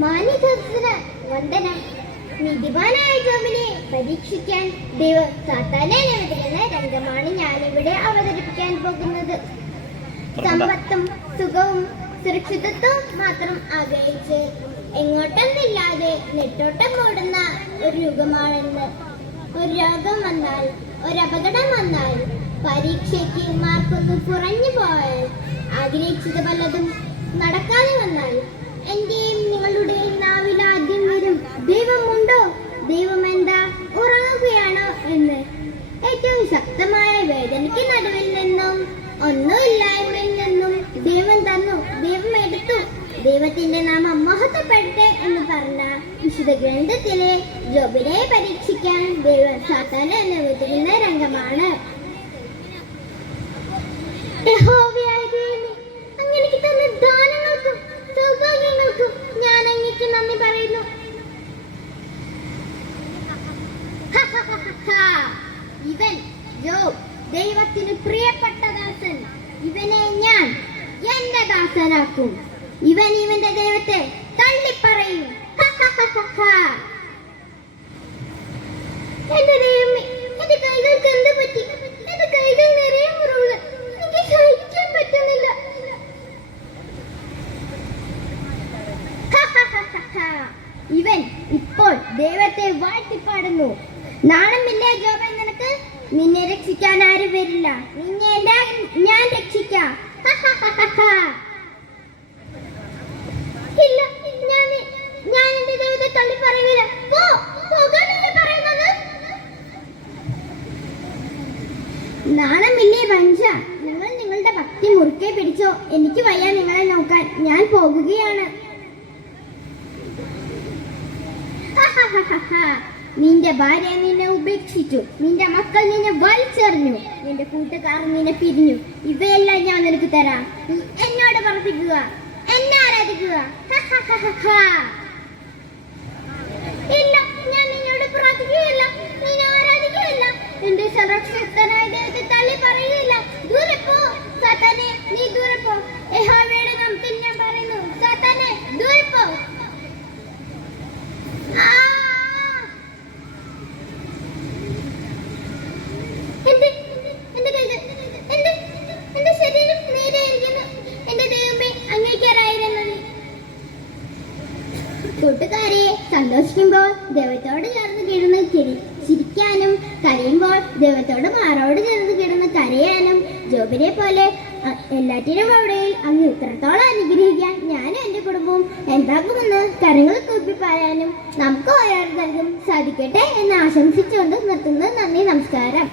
മാന്യദാസന് വന്ദനം. നീതിമാനായ ജോബിനെ പരീക്ഷിക്കാൻ ദൈവം സാത്താനെ അനുവദിക്കുന്ന രംഗമാണ് ഞാനിവിടെ അവതരിപ്പിക്കാൻ പോകുന്നത്. സമ്പത്തും സുഖവും സുരക്ഷിതത്വവും മാത്രം ആഗ്രഹിച്ച് എങ്ങോട്ടൊന്നില്ലാതെ നെട്ടോട്ടം ഓടുന്ന ഒരു യുഗമാണെന്ന്. ഒരു രോഗം വന്നാൽ, ഒരപകടം വന്നാൽ, പരീക്ഷയ്ക്ക് മാർക്കൊന്ന് കുറഞ്ഞു പോയാൽ, ആഗ്രഹിച്ചത് പലതും നടക്കാതെ വന്നാൽ എന്റെയും നിങ്ങളുടെയും നാവിൽ ആദ്യം വരും ദൈവമുണ്ടോ, ദൈവം എന്താ, ഉറങ്ങുകയാണോ എന്ന്. ഏറ്റവും ശക്തമായ വേദനയ്ക്ക് നടുവിൽ നിന്നും ഒന്നുമില്ലായ്മയിൽ നിന്നും ദൈവം തന്നു, ദൈവം എടുത്തു, ദൈവത്തിന്റെ നാമം മഹത്വപ്പെടട്ടെ എന്ന് പറഞ്ഞ വിശുദ്ധ ഗ്രന്ഥത്തിലെ ജോബിനെ പരീക്ഷിക്കാൻ ദൈവം സാത്താനെ അനുവദിക്കുന്ന രംഗമാണ്. അങ്ങനെക്ക് തന്ന ദാനങ്ങൾക്കും സൗഭാഗ്യങ്ങൾക്കും ഞാൻ അങ്ങേക്ക് നന്ദി പറയുന്നു. ഇവൻ ജോബ്, ദൈവത്തിന് പ്രിയപ്പെട്ട ദാസൻ. ഇവനെ ഞാൻ എന്റെ ദാസനാക്കും. ഇവൻ ഇവന്റെ ദൈവത്തെ തള്ളിപ്പറയും. എന്റെ ദൈവമേ, എന്റെ കൈകൾക്ക് എന്ത് പറ്റി? എന്റെ കൈകൾ നിറയെ മുറിവുകൾ, എനിക്ക് സഹിക്കാൻ പറ്റുന്നില്ല. ഇവൻ ഇപ്പോൾ ദൈവത്തെ വാഴ്ത്തിപ്പാടുന്നു. നാണമില്ലേ ജോബേ നിനക്ക്? നിന്നെ രക്ഷിക്കാൻ ആരും വരില്ല, നിന്നെ ഞാൻ രക്ഷിക്കാം. ഇല്ല, ഞാൻ എന്റെ ദൈവത്തെ തള്ളി പറയില്ല. പോകാനല്ലേ പറയുന്നത്? നാണമില്ലേ വഞ്ച? നിങ്ങൾ നിങ്ങളുടെ ഭക്തി മുറുക്കെ പിടിച്ചോ. എനിക്ക് വയ്യ നിങ്ങളെ നോക്കാൻ, ഞാൻ പോകുകയാണ്. നിന്റെ ഭാര്യ നിന്നെ ഉപേക്ഷിച്ചു, നിന്റെ മക്കൾ നിന്നെ വലിച്ചെറിഞ്ഞു, നിന്റെ കൂട്ടുകാർ നിന്നെ പിരിഞ്ഞു. ഇവയെല്ലാം ഞാൻ നിനക്ക് തരാം. നീ എന്നോട് പ്രവർത്തിക്കുക, എന്നെ ആരാധിക്കുക. ഇല്ല, ഞാൻ നിന്നോട് പ്രാർത്ഥിക്കുകയില്ല, നിന്നെ ആരാധിക്കുകയില്ല, എന്റെ സർവശക്തനായ ദൈവത്തെ തള്ളി പറയുകയില്ല. ദൂരെ പോ സാത്താനെ, നീ ദൂരെ പോ. യഹോവയുടെ നാമത്തിൽ ഞാൻ പറയുന്നു, സാത്താനെ ദൂരെ പോ. എന്റെ ശരീരം നേരെയിരിക്കുന്നു. എന്റെ ദൈവമേ, അങ്ങേക്കാരായിരുന്നു. കൂട്ടുകാരെ, സന്തോഷിക്കുമ്പോൾ ദൈവത്തോട് ചേർന്ന് കിടന്ന് ചിരിക്കാനും, കരയുമ്പോൾ ദൈവത്തോട് മാറോട് ചേർന്ന് കിടന്ന് കരയാനും, ജോബിനെ പോലെ എല്ലാറ്റിനും അവിടെ അങ്ങ് ഇത്രത്തോളം അനുഗ്രഹിക്കാൻ ഞാനും എൻ്റെ കുടുംബവും എന്താക്കുമെന്ന് കരങ്ങൾ കൂപ്പി പറയാനും നമുക്ക് ഓരോരുത്തർക്കും സാധിക്കട്ടെ എന്ന് ആശംസിച്ചുകൊണ്ട് നിർത്തുന്നത്. നന്ദി, നമസ്കാരം.